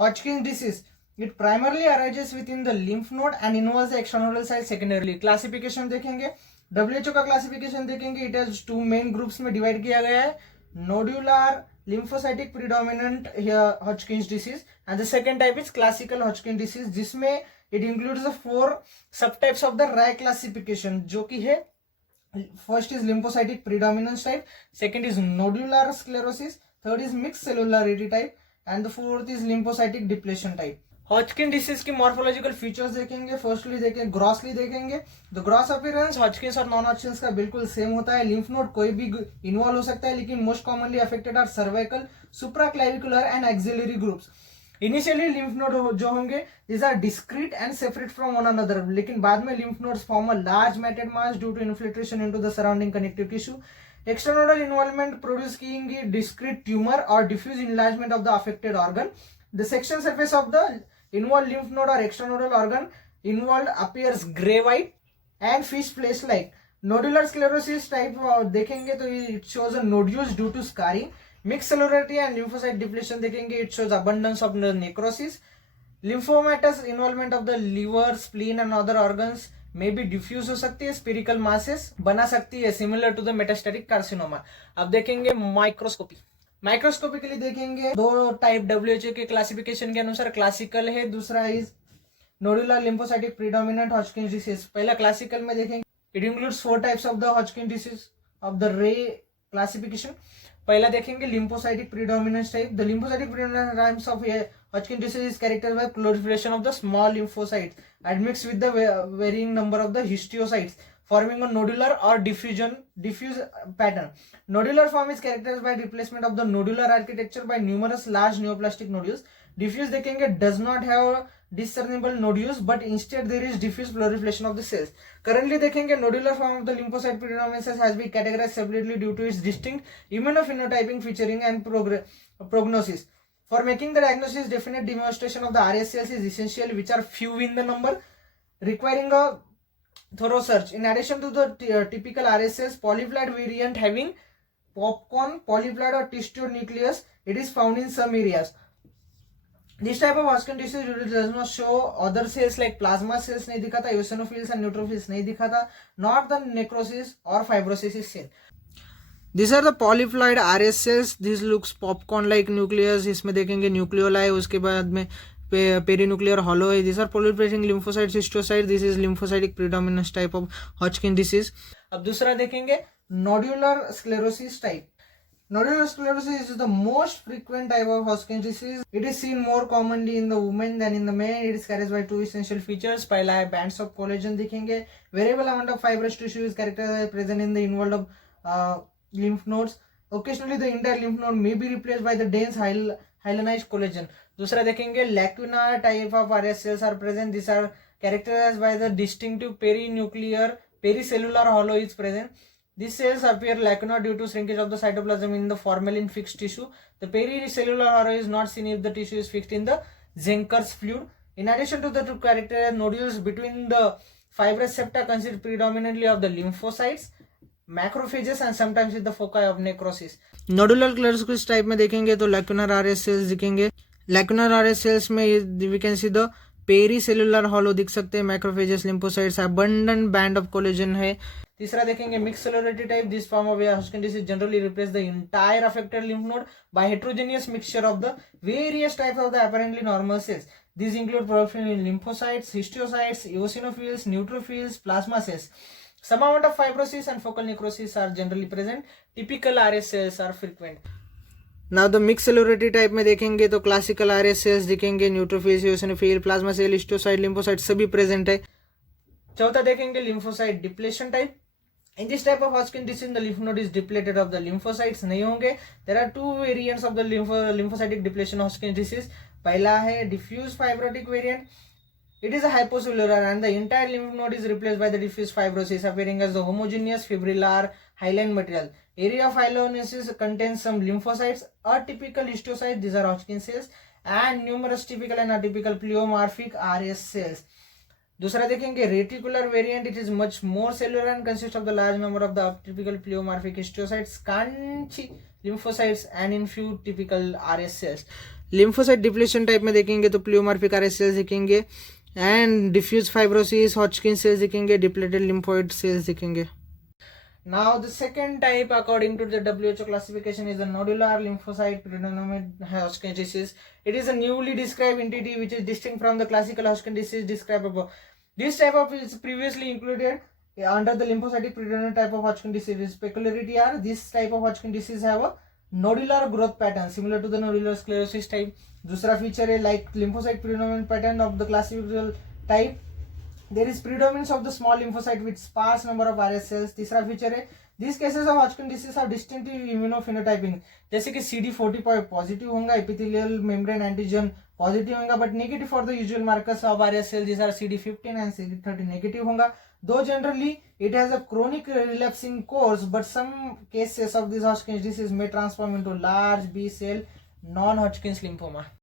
Hodgkin's disease. It primarily arises within the lymph node and involves the extranodal cells secondarily. Classification देखेंगे, WHO का classification देखेंगे, it has two main groups में divide किया गया है, nodular lymphocytic predominant Hodgkin's disease, and the second type is classical Hodgkin disease, जिसमें it includes the 4 subtypes of the Rye classification, जो कि है first is lymphocytic predominance type, second is nodular sclerosis, third is mixed cellularity type, and the fourth is lymphocytic depletion type. Hodgkin disease की morphological features देखेंगे, firstly देखेंगे grossly देखेंगे, the gross appearance हॉजकिन्स और non हॉजकिन्स का बिल्कुल same होता है, lymph node कोई भी इन्वॉल्व हो सकता है, लेकिन most commonly affected are cervical, supraclavicular and axillary groups. Initially lymph node जो होंगे this are discrete and separate from one another, लेकिन बाद में lymph nodes form a large matted mass due to infiltration into the surrounding connective tissue. Extranodal involvement producing discrete tumour और diffuse enlargement of the affected organ. The section surface of the involved lymph node or extranodal organ involved appears gray white and fish flesh like. Nodular sclerosis type देखेंगे तो it shows a nodules due to scarring. Mixed cellularity and lymphocyte depletion देखेंगे, it shows abundance of necrosis. Lymphomatous involvement of the liver, spleen and other organs may be diffuse हो सकती है, spherical masses बना सकती है similar to the metastatic carcinoma. अब देखेंगे microscopy. Microscopy के लिए देखेंगे दो टाइप WHO के क्लासिफिकेशन के अनुसार, क्लासिकल है, दूसरा is nodular lymphocytic predominant Hodgkin disease. पहला क्लासिकल में देखेंगे, it includes 4 types of the Hodgkin disease of the Rye classification. पहला देखेंगे lymphocytic predominance type. The lymphocytic predominance types of Hodgkin disease is characterised by proliferation of the small lymphocytes admixed with the varying number of the histiocytes forming a nodular or diffuse pattern. Nodular form is characterized by replacement of the nodular architecture by numerous large neoplastic nodules. Diffuse देखेंगे does not have discernible nodules but instead there is diffuse proliferation of the cells. Currently देखेंगे nodular form of the lymphocyte predominance has been categorized separately due to its distinct immunophenotyping featuring and prognosis. For making the diagnosis, definite demonstration of the RS cells is essential, which are few in the number, requiring a thorough search. In addition to the typical RS cells, polyploid variant having popcorn, polyploid or tissue nucleus, it is found in some areas. This type of Hodgkin disease does not show other cells like plasma cells नहीं दिखाता, eosinophils and neutrophils नहीं दिखाता, not the necrosis or fibrosis is seen. These are the polyploid RS cells. This looks popcorn like nucleus. इसमें देखेंगे न्यूक्लियोला है, उसके बाद में पेरीन्यूक्लियर हॉलो है. These are proliferating lymphocytes, histiocytes. This is lymphocytic predominance type of Hodgkin disease. अब दूसरा देखेंगे nodular sclerosis type. Nodular sclerosis is the most frequent type of Hodgkin disease. It is seen more commonly in the women than in the men. It is characterized by 2 essential features. पहला है bands of collagen दिखेंगे. Variable amount of fibrous tissue is characterized present in the involved lymph nodes. Occasionally the entire lymph node may be replaced by the dense hyalinized collagen. दूसरा देखेंगे lacunar type of RS cells are present. These are characterized by the distinctive perinuclear pericellular hollow is present. These cells appear lacunar due to shrinkage of the cytoplasm in the formalin fixed tissue. The pericellular hollow is not seen if the tissue is fixed in the Zenker's fluid. In addition to the two characterized nodules between the fibrous septa consist predominantly of the lymphocytes, macrophages and sometimes with the foci of necrosis. Nodular sclerosis type में देखेंगे तो lacunar RS cells दिखेंगे. Lacunar RS cells में we can see the pericellular hollow दिख सकते हैं, macrophages, lymphocytes, abundant band of collagen है. तीसरा देखेंगे mixed cellularity type. This form of Hodgkin disease generally replaces the entire affected lymph node by heterogeneous mixture of the various types of the apparently normal cells. These include proliferating lymphocytes, histiocytes, eosinophils, neutrophils, plasma cells. Some amount of fibrosis and focal necrosis are generally present. Typical RS cells are frequent. Now the mixed cellularity type में देखेंगे तो classical RS cells दिखेंगे, neutrophils, eosinophil, plasma cell, histiocyte, lymphocyte सभी present है. चौथा देखेंगे lymphocyte depletion type. In this type of Hodgkin disease, the lymph node is depleted of the lymphocytes नहीं होंगे. There are 2 variants of the lymphocytic depletion Hodgkin disease. पहला है diffuse fibrotic variant. It is a hypocellular and the entire lymph node is replaced by the diffuse fibrosis appearing as the homogeneous fibrillar hyaline material. Area of hyaline contains some lymphocytes, atypical histiocytes, these are Hodgkin cells, and numerous typical and atypical pleomorphic RS cells. दूसरा देखेंगे reticular variant. It is much more cellular and consist of the large number of the typical pleomorphic histiocytes, scanty lymphocytes and in few typical RS cells. Lymphocyte depletion type में देखेंगे तो pleomorphic RS cells दिखेंगे and diffuse fibrosis Hodgkin cells दिखेंगे, depleted lymphoid cells दिखेंगे. Now the second type according to the WHO classification is the nodular lymphocyte predominant Hodgkin disease. It is a newly described entity which is distinct from the classical Hodgkin disease described above. This type of is previously included under the lymphocytic predominant type of Hodgkin disease. Its peculiarity are this type of Hodgkin disease have a nodular growth pattern similar to the nodular sclerosis type. दूसरा feature है like lymphocyte predominant pattern of the classical type. There is predominance of the small lymphocyte with sparse number of RS cells. तीसरा feature है these cases of Hodgkin disease are distinctive immunophenotyping. जैसे कि CD40 positive होगा, epithelial membrane antigen positive होगा, but negative for the usual markers of RS cells these are CD15 and CD30 negative होगा. Though generally it has a chronic relapsing course, but some cases of this Hodgkin disease may transform into large B cell non-Hodgkin's lymphoma.